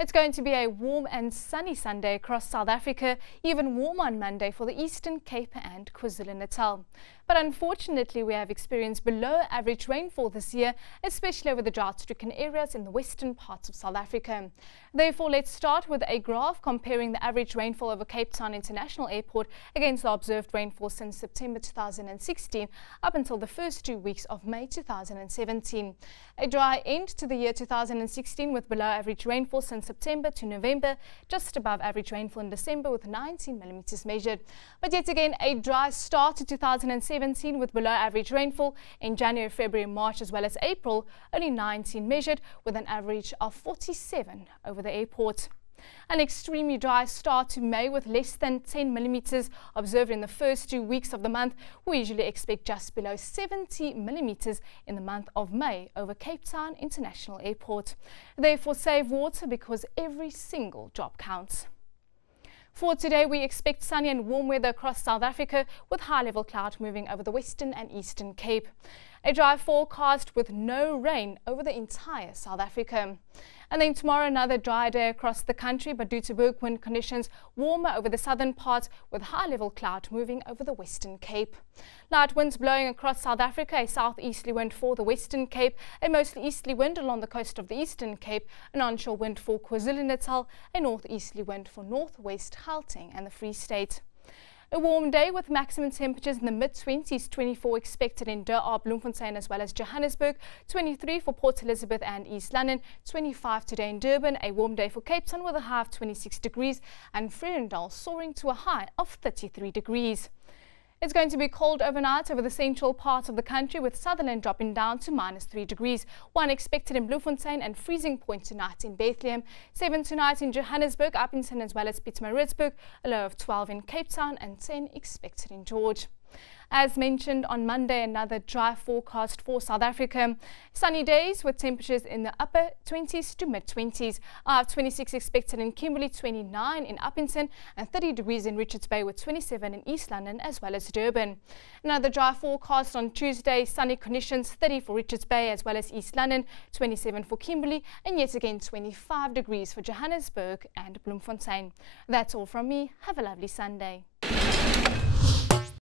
It's going to be a warm and sunny Sunday across South Africa, even warm on Monday for the Eastern Cape and KwaZulu-Natal. But unfortunately, we have experienced below average rainfall this year, especially over the drought-stricken areas in the western parts of South Africa. Therefore, let's start with a graph comparing the average rainfall over Cape Town International Airport against the observed rainfall since September 2016 up until the first 2 weeks of May 2017. A dry end to the year 2016 with below average rainfall since September to November, just above average rainfall in December with 19 millimeters measured. But yet again, a dry start to 2017 with below average rainfall in January, February, March as well as April, only 19 measured with an average of 47 over the airport. An extremely dry start to May with less than 10 millimeters observed in the first 2 weeks of the month. We usually expect just below 70 millimeters in the month of May over Cape Town International Airport. Therefore, save water because every single drop counts. For today, we expect sunny and warm weather across South Africa with high-level cloud moving over the Western and Eastern Cape. A dry forecast with no rain over the entire South Africa. And then tomorrow, another dry day across the country, but due to berg wind conditions, warmer over the southern parts with high-level cloud moving over the Western Cape. Light winds blowing across South Africa, a southeasterly wind for the Western Cape, a mostly easterly wind along the coast of the Eastern Cape, an onshore wind for KwaZulu-Natal, a northeasterly wind for northwest Gauteng and the Free State. A warm day with maximum temperatures in the mid-20s, 24 expected in Durban, Bloemfontein as well as Johannesburg, 23 for Port Elizabeth and East London, 25 today in Durban, a warm day for Cape Town with a high of 26 degrees and Vredendal soaring to a high of 33 degrees. It's going to be cold overnight over the central part of the country with Sutherland dropping down to -3 degrees. 1 expected in Bloemfontein and freezing point tonight in Bethlehem. 7 tonight in Johannesburg, Upington as well as Pietermaritzburg. A low of 12 in Cape Town and 10 expected in George. As mentioned on Monday, another dry forecast for South Africa. Sunny days with temperatures in the upper 20s to mid-20s. 26 expected in Kimberley, 29 in Upington and 30 degrees in Richards Bay with 27 in East London as well as Durban. Another dry forecast on Tuesday, sunny conditions, 30 for Richards Bay as well as East London, 27 for Kimberley and yet again 25 degrees for Johannesburg and Bloemfontein. That's all from me. Have a lovely Sunday.